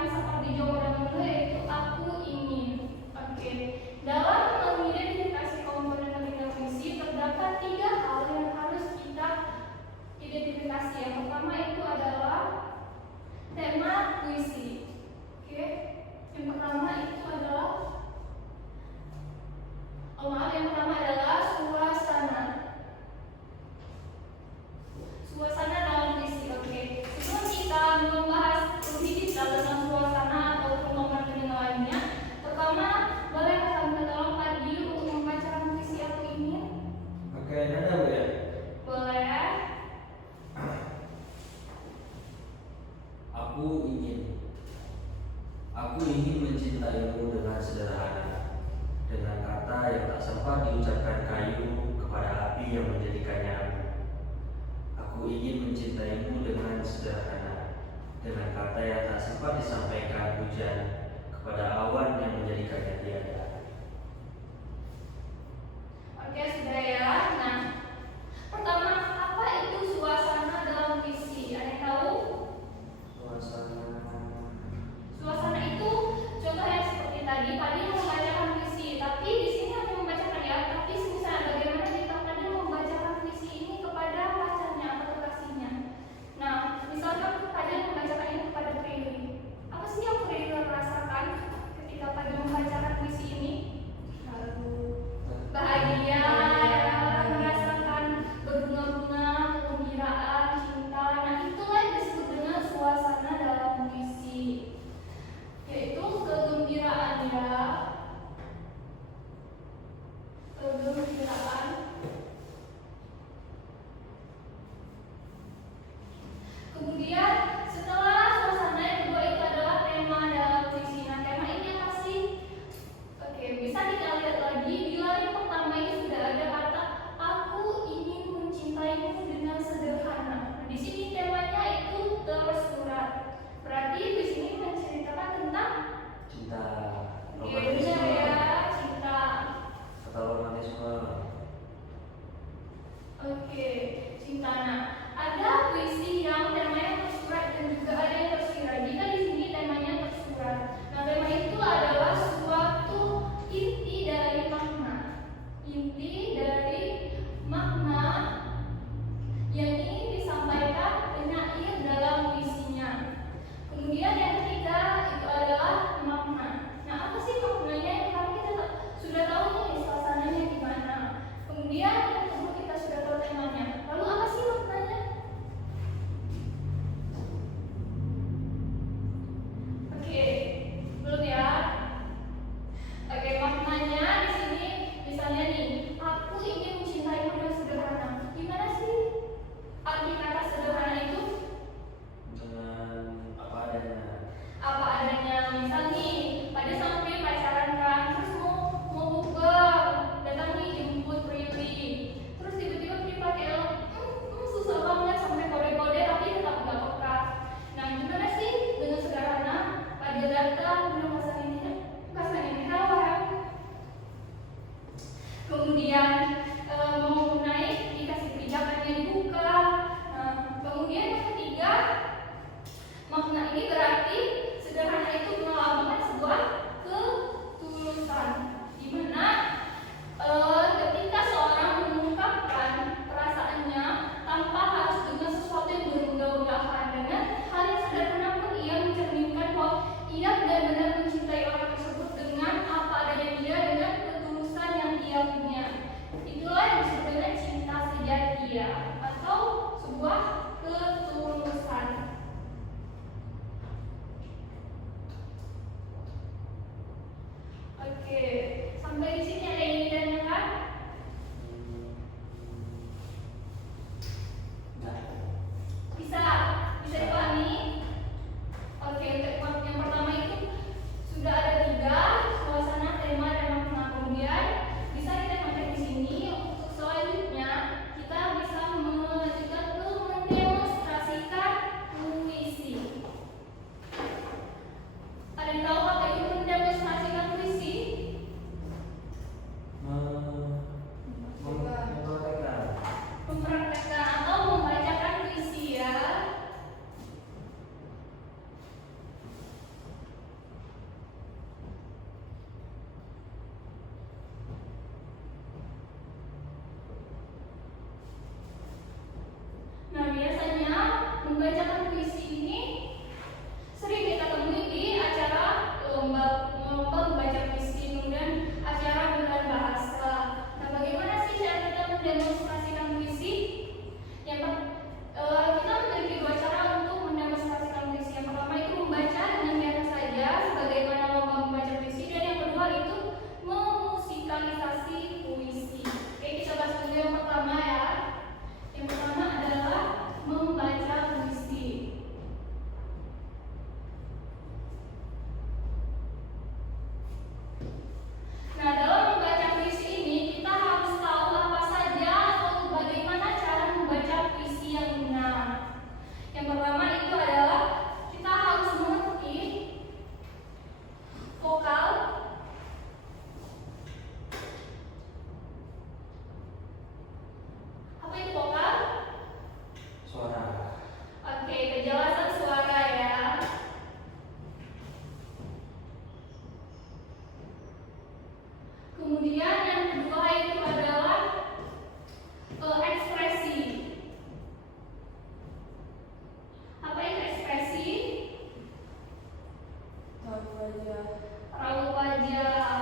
yang seperti jawaban dulu yaitu aku ingin. Oke, dalam mengidentifikasi komponen ketiga puisi terdapat 3 hal yang harus kita identifikasi. Yang pertama itu adalah tema puisi. Oke, yang pertama itu adalah yang pertama adalah suasana. Suasana dalam puisi. Oke, sebelum kita membahas lebih detail tentang suasana atau komponen lainnya, pertama boleh minta tolong Padi untuk membacakan puisi aku ingin. Oke, nada Bu ya. Boleh. Aku ingin mencintaimu dengan sederhana, dengan kata yang tak sempat diucapkan kayu kepada api yang menjadikannya api. Aku ingin mencintaimu dengan sederhana, dengan kata yang tak sempat disampaikan hujan kepada awan yang menjadikannya tiada. Oke, sudah ya. Nah, pertama, apa itu suasana dalam puisi? Ada yang tahu? Suasana itu contohnya seperti tadi, Padi membacakan puisi, tapi di sini hanya membacakan ya. Tapi misalnya bagaimana jika Padi membacakan puisi ini kepada pacarnya atau kekasihnya? Nah, misalkan Padi membacakan ini kepada Prilly. Apa sih yang Prilly rasakan ketika Padi membacakan puisi ini? Bahagia, merasakan berbunga-bunga, kegembiraan, cinta. Nah, itulah yang disebut dengan suasana dalam puisi, yaitu kegembiraan ya. Kegembiraan. Kemudian setelah suasana yang kedua itu adalah tema dalam puisi. Nah, tema ini apa sih? Oke, bisa kita lihat lagi di line pertama ini sudah ada kata aku ingin mencintaimu dengan sederhana. Nah, di sini temanya itu tersurat. Berarti di sini menceritakan tentang Cinta, benar ya, cinta. atau romantisme. Oke, cinta. Nah, ada puisi yang temanya tersurat dan juga ada yang tersirat. Jika di sini temanya tersurat, nah tema itu adalah suatu inti dari makna. Inti dari makna yang ingin disampaikan penyair dalam puisinya. Kemudian yang ketiga itu adalah makna. Nah, apa sih maknanya? Yang pertama kita sudah tahu nih suasananya gimana. Kemudian yang kedua kita sudah tahu temanya. Lalu apa sih maknanya? Oke, belum ya? Oke, maknanya di sini misalnya nih, aku ingin mencintaimu dengan sederhana. Gimana sih arti kata sederhana itu? Dengan apa adanya. Apa adanya. Misal nih, pada sampai pacaran kan, terus mau bukber, datang nih jemput Prilly, terus tiba-tiba Prilly pakai susah banget sampai kode-kode tapi tetap nggak peka. Nah, gimana sih dengan sederhana? Pada datang belum pasangin helm, kemudian mau naik dikasih pijakannya dibuka. Nah, kemudian yang ketiga, makna ini berarti sederhana itu melambangkan sebuah ketulusan, di mana ketika seorang mengungkapkan perasaannya tanpa harus dengan sesuatu yang bermegah-megahan, dengan hal yang sederhana pun ia mencerminkan bahwa ia benar-benar mencintai orang tersebut dengan apa adanya dia, dengan ketulusan yang ia punya. Itulah yang disebut dengan cinta sejati ya, atau sebuah ketulusan. Oke, sampai di sini ada yang ditanyakan? Bisa dipahami? Oke, untuk yang pertama itu sudah ada 3, suasana, tema, dan makna. Kemudian bisa kita baca di sini. Untuk selanjutnya kita bisa melanjutkan ke mendemonstrasikan puisi. Ada yang tahu apa itu mendemonstrasikan puisi? membacakan puisi ini sering kita temui di acara lomba membaca puisi, kemudian acara bulan bahasa. Nah, bagaimana sih cara kita mendemonstrasikan puisi? Kita memiliki dua cara untuk mendemonstrasikan puisi. Yang pertama itu membaca dengan biasa saja, sebagaimana lomba membaca puisi, dan yang kedua itu memusikalisasi puisi. Oke, kita bahas dulu yang pertama ya. Yang pertama adalah membaca puisi. Nah, dalam membaca puisi ini kita harus tahu apa saja atau bagaimana cara membaca puisi yang benar. Yang pertama itu adalah kita harus mengerti vokal. Apa itu vokal? Suara. Oke, kejelasan suara ya. Kemudian yang kedua itu adalah ekspresi. Apa itu ekspresi? Raut wajah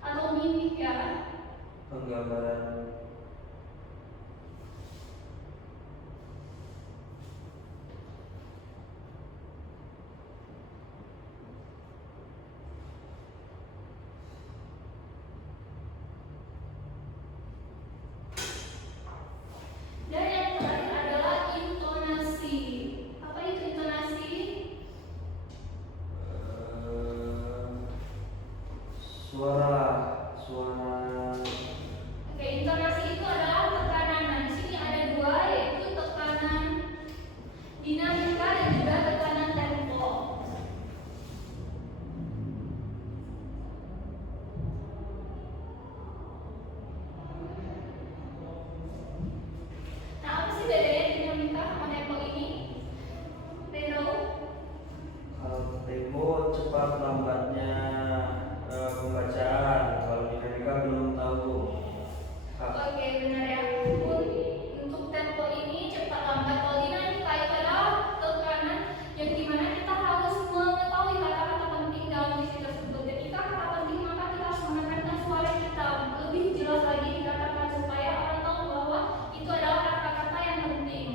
atau mimik ya. Penggambaran. Dan yang terakhir adalah intonasi. Apa itu intonasi? Suara. Oke, intonasi itu adalah tekanan. Nah, di sini ada dua, yaitu tekanan dinamika dan juga tekanan tempo. Nah, apa sih bedanya dinamika sama tempo ini? Reno? Kalau tempo cepat lambatnya pembacaan. Kalau dinamika belum tahu. Oke, benar ya. Untuk tempo ini cepat lambat. Kalau dinamika itu adalah tekanan yang dimana kita harus mengetahui kata-kata penting dalam puisi tersebut. Ketika kata penting, maka kita harus menekankan suara kita lebih jelas lagi dikatakan supaya orang tahu bahwa itu adalah kata-kata yang penting.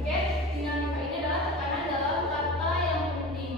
Oke, dinamika ini adalah tekanan dalam kata yang penting.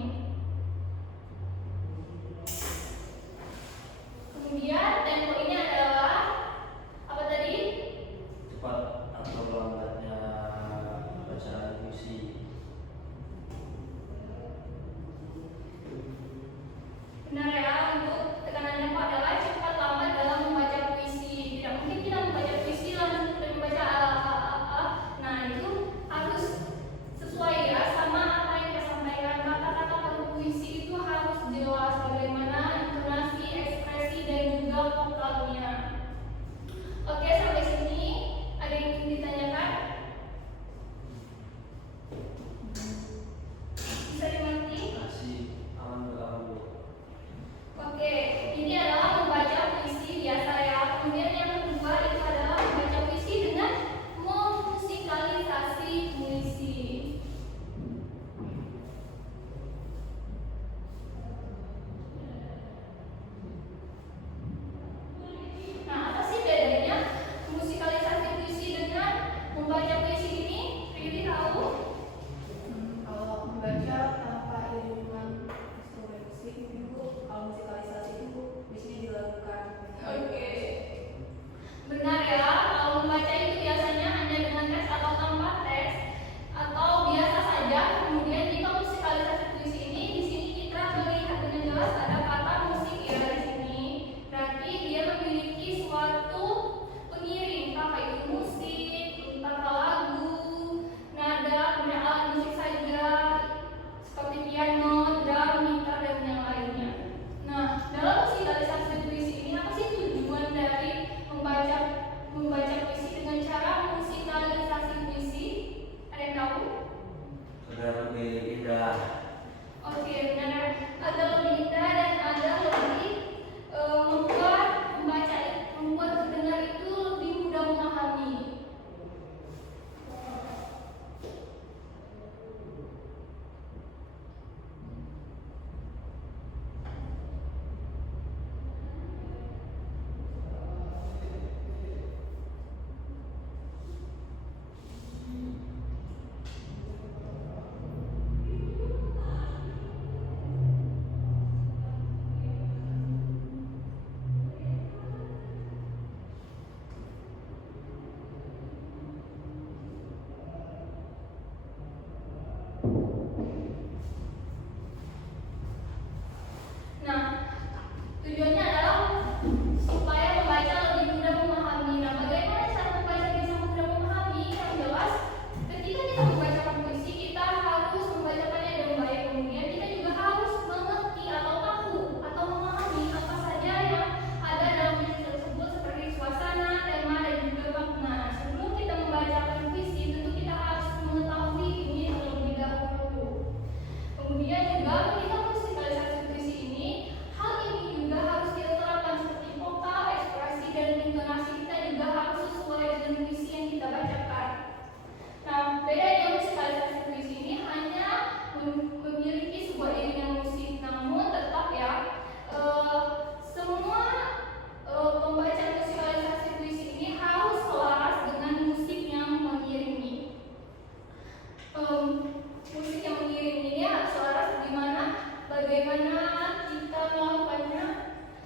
bagaimana kita melakukannya.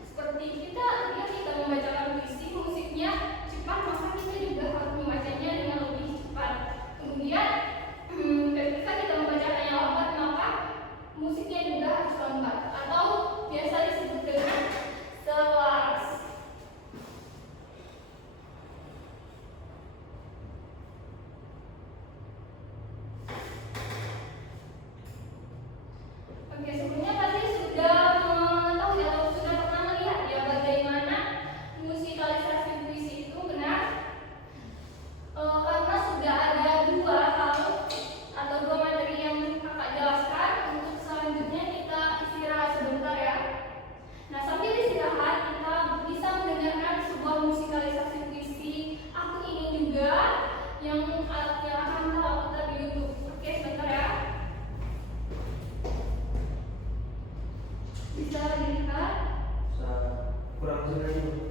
Seperti kita membacakan puisi, musiknya cepat, maka kita juga harus membacanya dengan lebih cepat. Kemudian ketika kita membacanya lambat, maka musiknya juga harus lambat atau biasa disebut dengan selaras. Oke, sebelumnya pasti sudah mengetahui atau sudah pernah melihat ya bagaimana musikalisasi puisi itu benar. Karena sudah ada dua hal atau dua materi yang kakak jelaskan. Untuk selanjutnya kita istirahat sebentar ya. Nah, sambil istirahat kita bisa mendengarkan sebuah musikalisasi puisi Aku Ingin Juga yang akan kita putar di YouTube. Oke, sebentar ya. Bisa dilihat. Kurang sekali.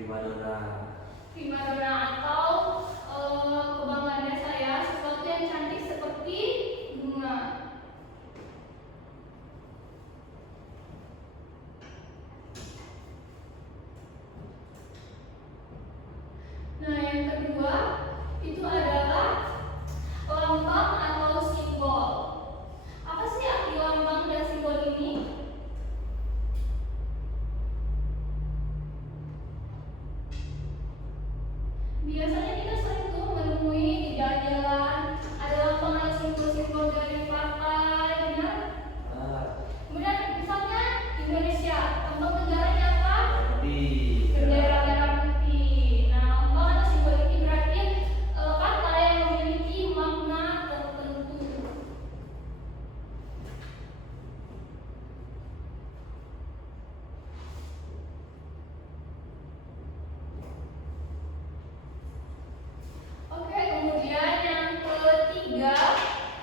Primadona. Primadona atau kebanggaannya saya sesuatu yang cantik seperti bunga. Nah, yang kedua itu adalah lambang atau simbol. Apa sih arti lambang dan simbol ini? Biasanya kita sering tuh menemui di jalan-jalan ada lambang atau simbol-simbol dari partai, benar? Kemudian misalnya Indonesia, lambang negaranya apa? Putih. Bendera merah putih. Nah, lambang atau simbol ini berarti kata yang memiliki makna tertentu. Oke, kemudian yang ketiga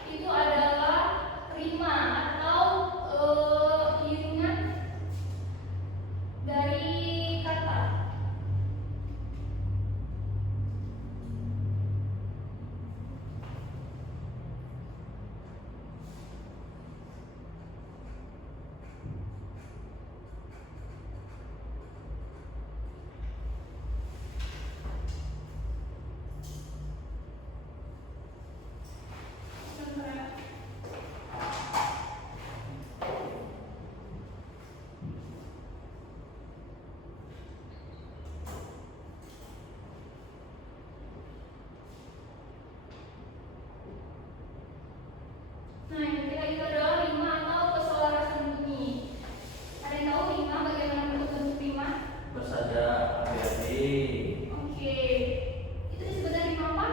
itu adalah rima atau iringan dari kata. Nah, yang ketiga itu adalah rima atau keselarasan bunyi. Ada yang tahu rima bagaimana bentuk rima? Bersaja api-api. Oke, itu disebut rima apa?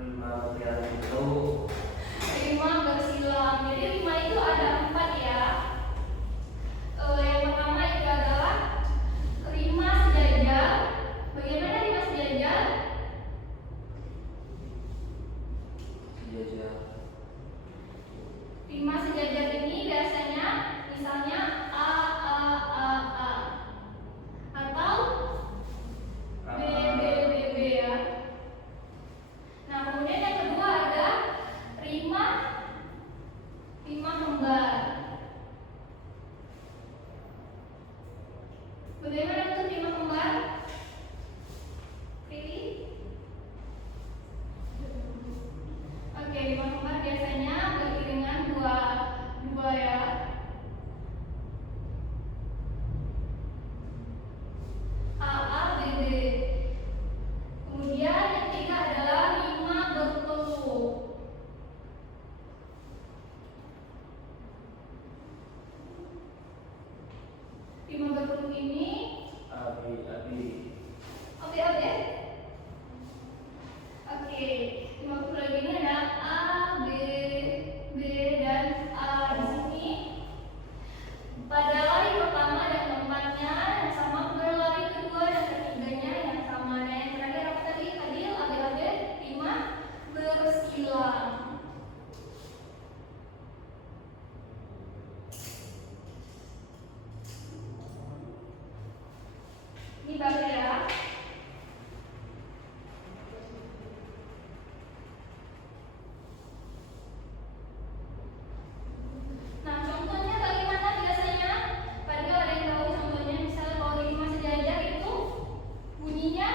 Rima mutiara itu. Rima bersilang. Jadi rima itu ada 4 ya. Yang pertama itu adalah rima sejajar. Bagaimana rima sejajar? Sejajar. Rima sejajar ini biasanya misalnya a atau b ya. Nah, kemudian yang kedua ada rima kembar. Bagaimana itu rima kembar? Pilih. Oke, rima kembar biasanya beriringan dua ya. A B B. Kemudian yang ketiga adalah rima bertemu. Rima bertemu ini Api-api. Oke. Oke, rima bertemu ini ada A, B, dan A di sini. Pada lari pertama dan keempatnya yang sama, kemudian lari kedua dan ketiganya yang sama. Dan yang terakhir apa tadi? Adil, rima bersilang. Ini baru ya. Nah, contohnya bagaimana biasanya? Tadi ada yang tahu contohnya, misalnya kalau rima sejajar itu bunyinya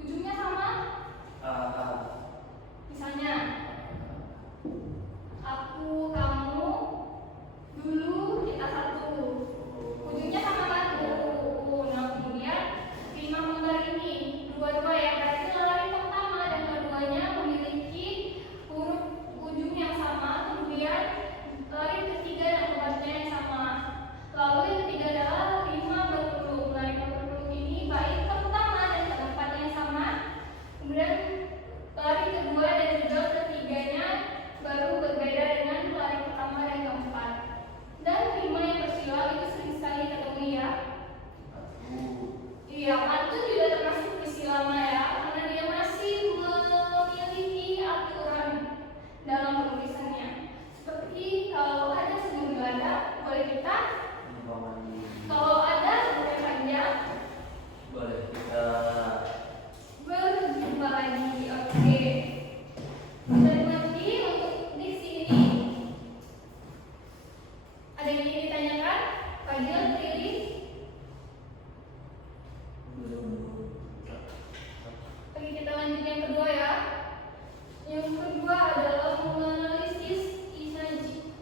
ujungnya sama. Misalnya aku, kamu, dulu, kita satu. Ujungnya sama kan? Fadil pilih. Oke, kita lanjut yang kedua ya. Yang kedua adalah menganalisis imaji.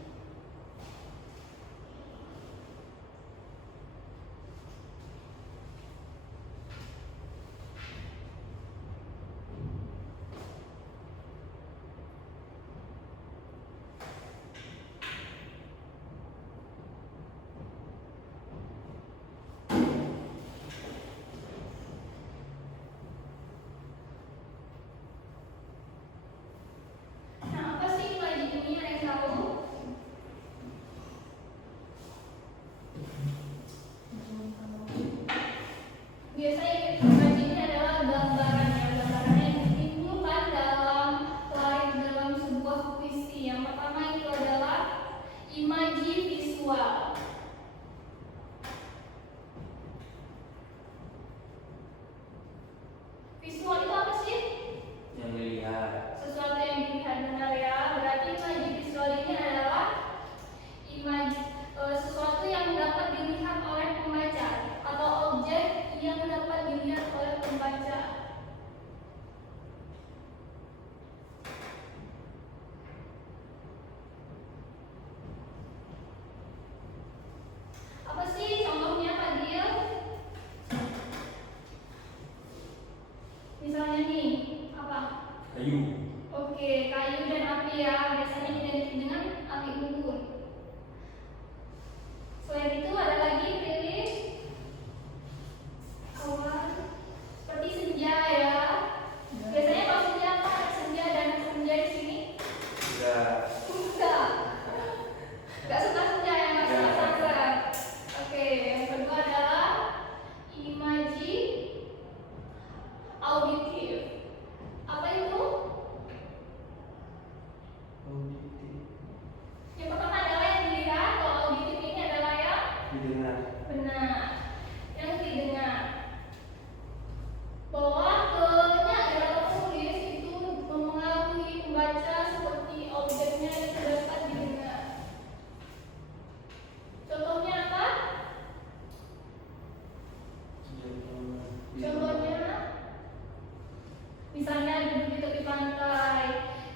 Nah, apa sih imaji ini, ada yang tahu? Biasanya imaji ini adalah gambaran ya, gambaran yang ditimbulkan dalam sebuah puisi. Yang pertama itu adalah imaji visual. Visual itu apa sih? Yang dilihat. Sesuatu yang dilihat, benar ya. Berarti imaji visual ini adalah sesuatu yang dapat dilihat oleh pembaca atau objek yang dapat dilihat oleh pembaca. Apa sih contohnya, Fadil? Misalnya nih, apa? Kayu. Oke, kayu dan api ya, biasanya identik dengan api unggun. Selain itu ada lagi pilih awan seperti senja ya. Biasanya kalau senja apa? Ada senja dan senja di sini? Enggak. Enggak suka senja ya, enggak suka sunset. Oke, yang kedua adalah imaji auditif. Apa itu? Yang pertama adalah yang dilihat, kalau auditif ini adalah yang Didengar. benar, yang didengar. Bahwa banyak adalah penulis itu mempengaruhi pembaca seperti objeknya yang dapat didengar. Contohnya apa? Contohnya, misalnya duduk di tepi pantai,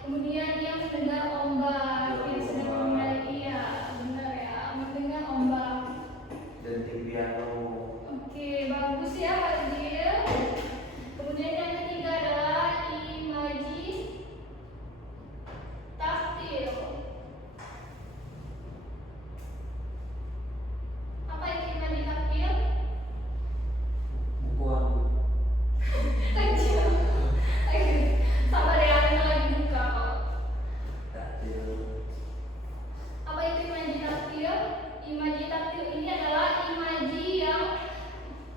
kemudian dia mendengar ombak yang sedang mengalir. Iya, benar ya, mendengar ombak. Dan di piano. Oke, bagus ya Fadil. Kemudian yang ketiga adalah imaji taktil. Apa itu imaji taktil? Bukuan. Kecil. Sabar ya, kita lagi buka kok. Taktil. Apa itu imaji taktil? Imaji taktil ini adalah imaji yang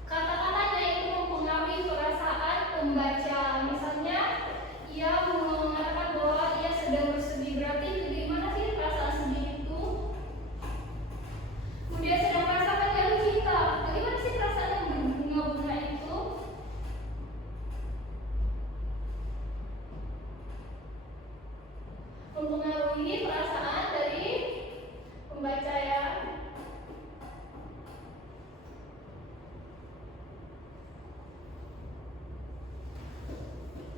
kata-katanya itu mempengaruhi perasaan pembaca. Misalnya, ia mengatakan bahwa ia sedang bersedih. Berarti bagaimana sih perasaan sedih itu? Kemudian sedang merasakan jatuh cinta. Bagaimana sih perasaan yang berbunga-bunga itu? Mempengaruhi perasaan dari pembaca ya.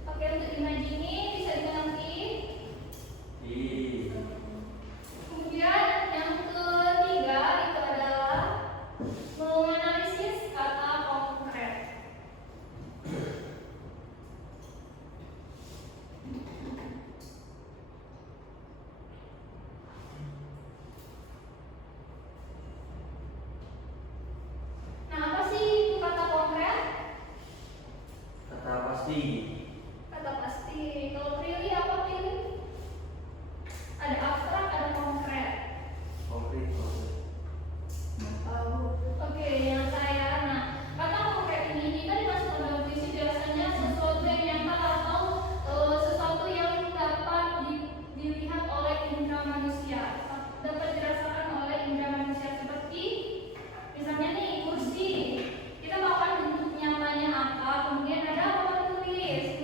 Oke, untuk imaji ini bisa dimengerti. Kemudian yang ketiga itu adalah menganalisis kata konkret. Nah, apa sih itu kata konkret? Kata pasti. Kata pasti. Kalau pilih apa pilih? Ada abstrak, ada konkret. Konkret. Oke, yang saya. Nah, kata konkret ini jika dimasukkan dalam puisi biasanya sesuatu yang nyata atau sesuatu yang dapat dilihat oleh indera manusia, dapat dirasakan oleh indera manusia. Seperti misalnya nih kursi, kita tahu kan bentuk nyatanya apa, kemudian ada papan tulis.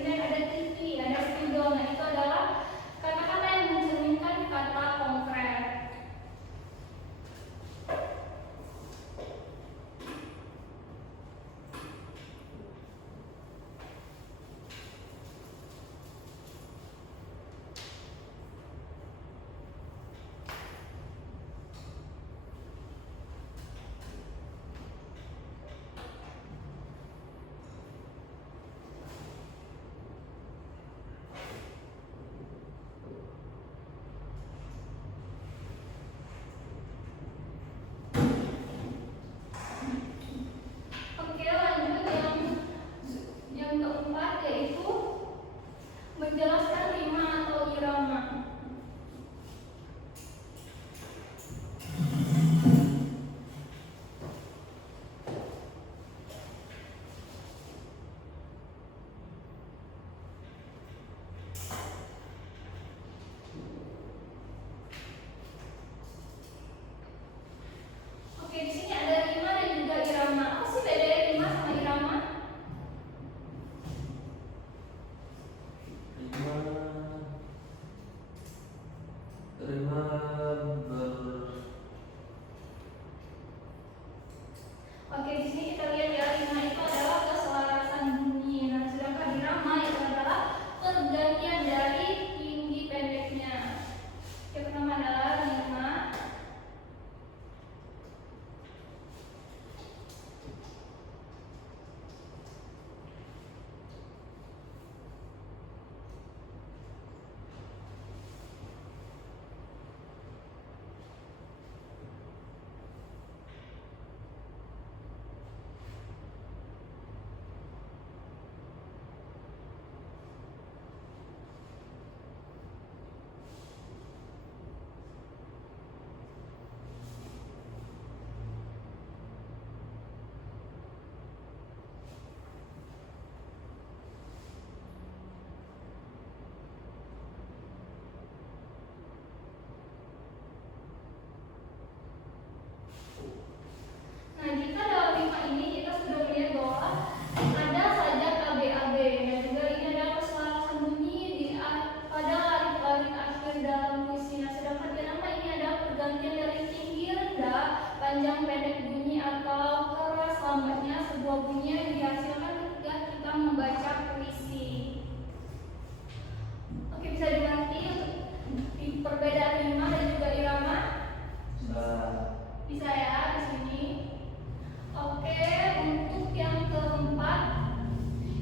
Oke, di sini kita lihat ya, rima itu adalah keselarasan bunyi. Nah, sedangkan irama itu adalah pergantian dari tinggi pendeknya. Yang pertama adalah rima. Nah, jika dalam rima ini kita sudah melihat bahwa ada saja KBAB dan juga ini adalah keselarasan bunyi pada larik-larik akhir dalam puisi. Nah, sedangkan irama ini adalah pergantian dari tinggi rendah, panjang pendek bunyi atau keras lambatnya sebuah bunyi yang dihasilkan ketika kita membaca puisi. Oke, bisa dimengerti untuk perbedaan rima dan juga irama? Bisa ya di sini. Oke, untuk yang keempat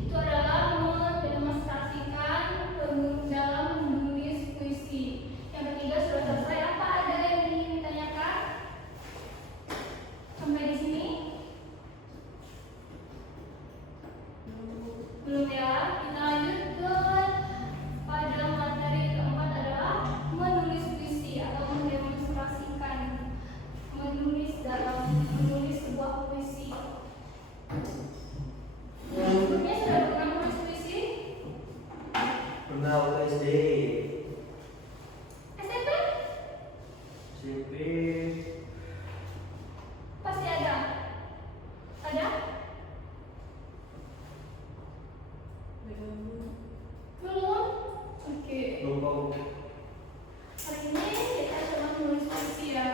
itu adalah mendemonstrasikan dalam menulis puisi. Yang ketiga sudah selesai. Apa ada yang ingin ditanyakan sampai di sini? Belum ya? Kita lanjut ke pada materi keempat adalah menulis puisi atau mendemonstrasikan menulis sebuah puisi. Sebelumnya sudah pernah menulis puisi? Pernah waktu SD. SMP? SMP. Pasti ada. Ada? Belum? Oke. Belum. Hari ini kita coba menulis puisi ya.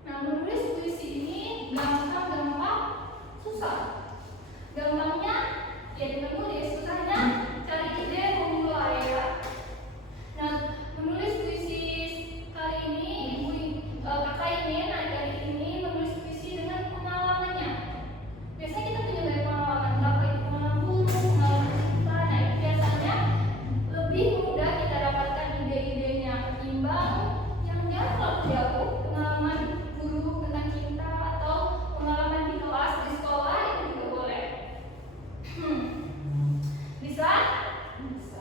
Nah, menulis puisi ini gampang, susah. Gampangnya ya dengan nulis, susahnya cari ide memulai ya. Nah, menulis puisi kali ini kakak ini kali ini menulis puisi dengan pengalamannya. Biasanya kita punya banyak pengalaman, kakak itu pengalaman buruk, pengalaman cinta. Nah, itu biasanya lebih mudah kita dapatkan ide-idenya ketimbang yang jauh jauh pengalaman buruk tentang cinta atau pengalaman di kelas di sekolah itu juga boleh. Bisa? Bisa.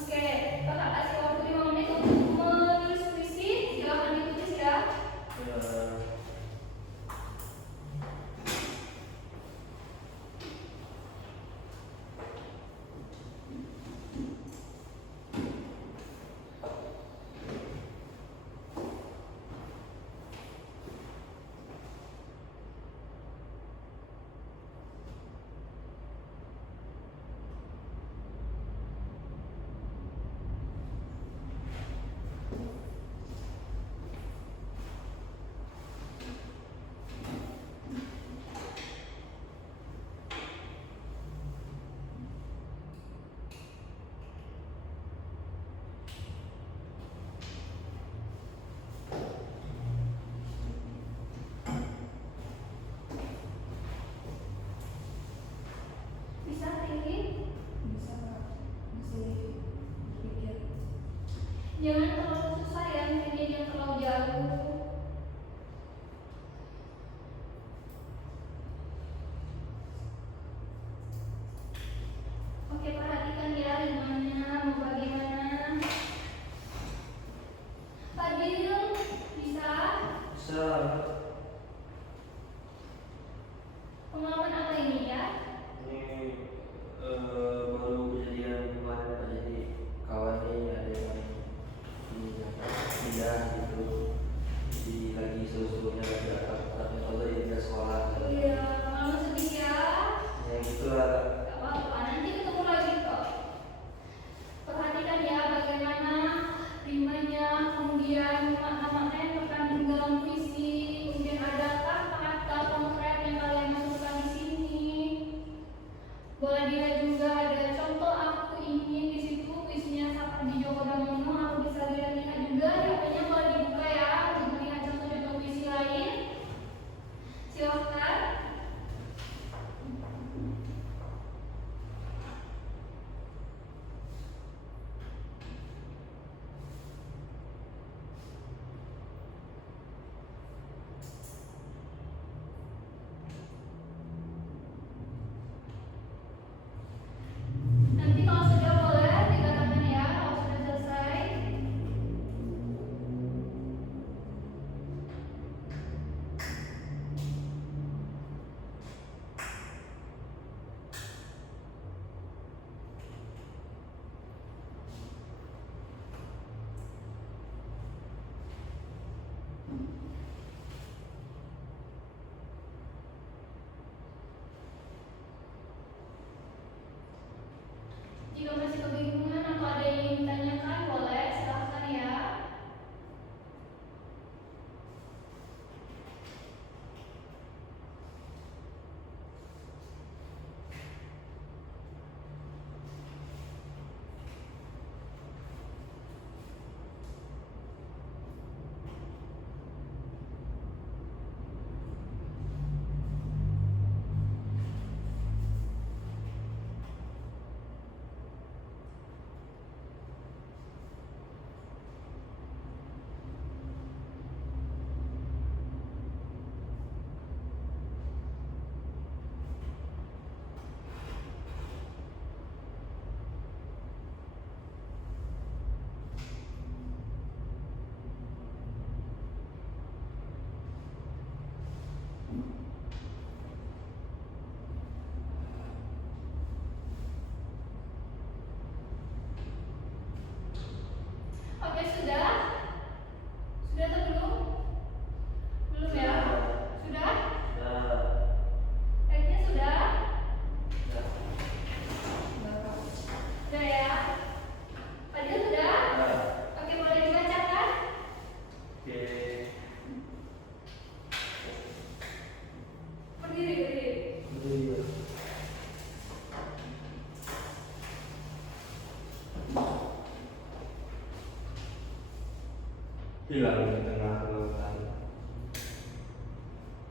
Oke, kakak kasih waktu 5 menit untuk menulis puisi. Silakan ditulis ya. Bisa tinggi? Bisa, Kak. Masih berpikir. Jangan terlalu susah ya, mungkin yang terlalu jauh. Oke, perhatikan ya rimanya mau bagaimana. Pak Diril, bisa? Bisa. Pengalaman apa ini ya? Ini baru kejadian kemarin Pak. Jadi kawannya ada yang pindah gitu. Jadi lagi seru-serunya lagi akad-akadnya kalau dia sekolah. Iya, malu sedih ya. Ya gitulah. Gak apa-apa, nanti ketemu lagi kok. Perhatikan ya bagaimana rimanya, kemudian makna-makna yang terkandung dalam puisi, kemudian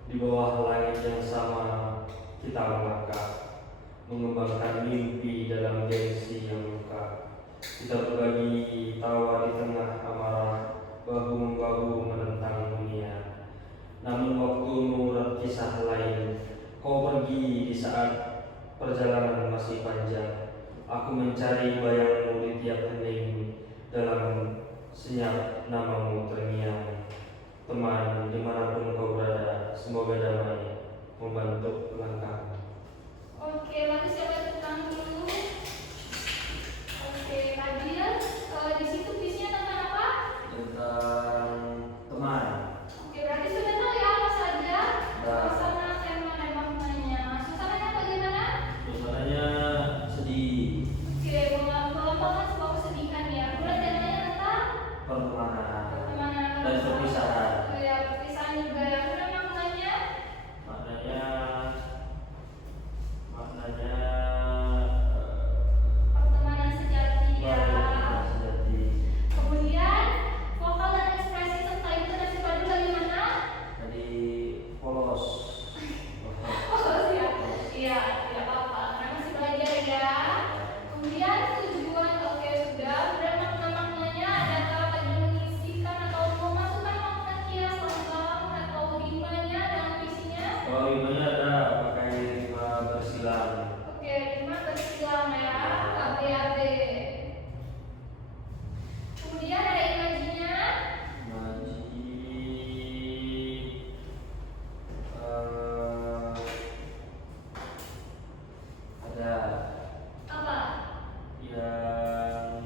Di bawah langit yang sama kita melangkah, mengembangkan mimpi dalam gengsi yang luka. Kita berbagi tawa di tengah amarah, bahu-membahu menentang dunia. Namun waktu mengurat kisah lain, kau pergi di saat perjalanan masih panjang. Aku mencari bayangmu di tiap hening, dalam senyap namamu terngiang. Teman, dimanapun kau berada, semoga damai membantu langkahmu. Oke, lalu siapa tentang dulu? Oke, Fadil, di situ visinya tentang apa? Tentang teman. Oke, berarti sudah tahu ya apa saja Nah. suasana tema dan maknanya. Suasananya bagaimana? Suasananya sedih. Oke, melambangkan sebuah kesedihan ya. Kemudian temanya tentang Pertemanan pertemanan dan perpisahan. Ya, perpisahan juga ya. Kemudian maknanya Maknanya pertemanan sejati ya. pertemanan sejati. Kemudian vokal dan ekspresi serta intonasi padu bagaimana? Tadi polos. Oh ya, iya, tidak apa-apa. Karena masih belajar ya. Kemudian tujuan, oke sudah. Kemudian makna-maknanya adakah bagi mengisikan atau memasukkan makna kias lambang atau rimanya dalam visinya? Kalau rimanya ada pakai rima bersilang. Oke, lima bersilang ya. ABAB. Kemudian ada imajinya. Ada Apa? yang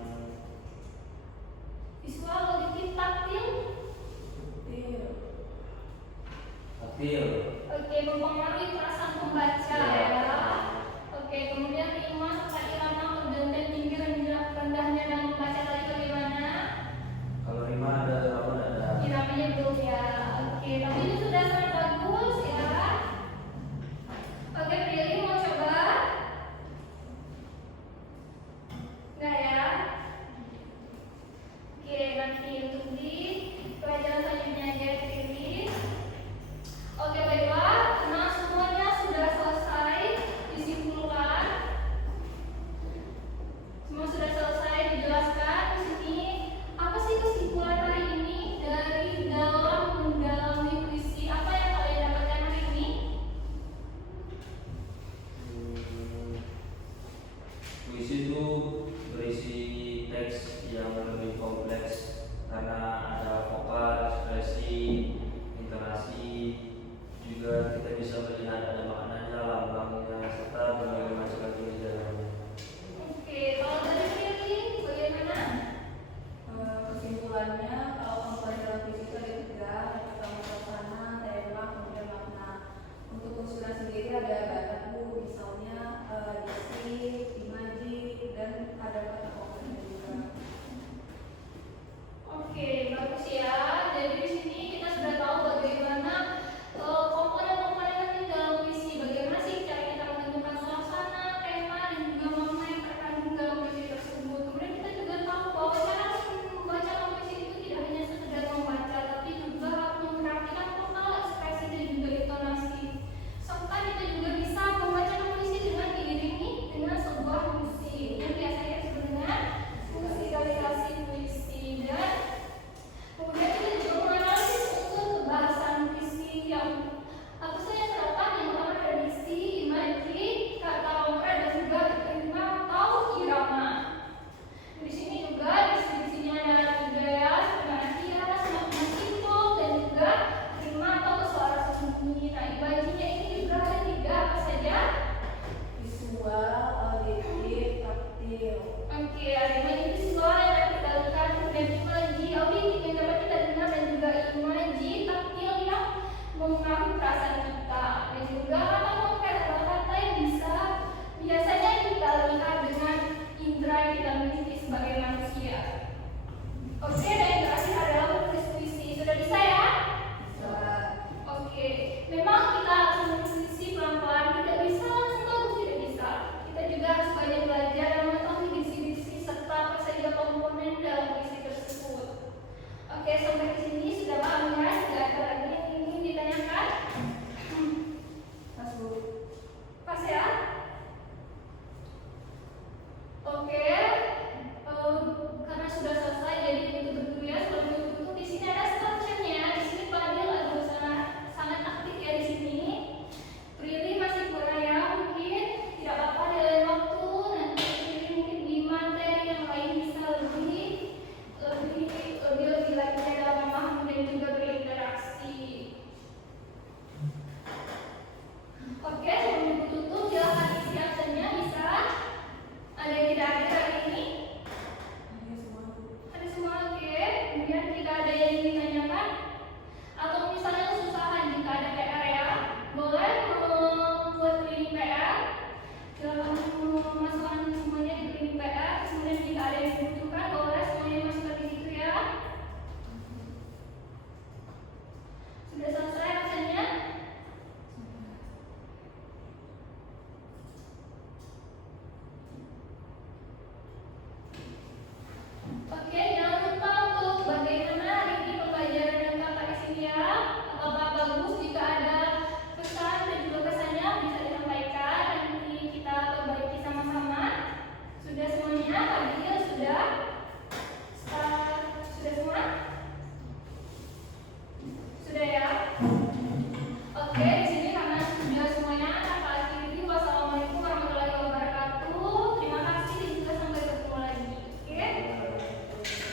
Visual, auditif, taktil. taktil. Oke, mempengaruhi perasaan pembaca ya. Oke, kemudian rima serta irama pergantian tinggi rendahnya dalam membaca tadi bagaimana? Kalau rima ada apa ada? Iramanya belum ya. Oke, tapi itu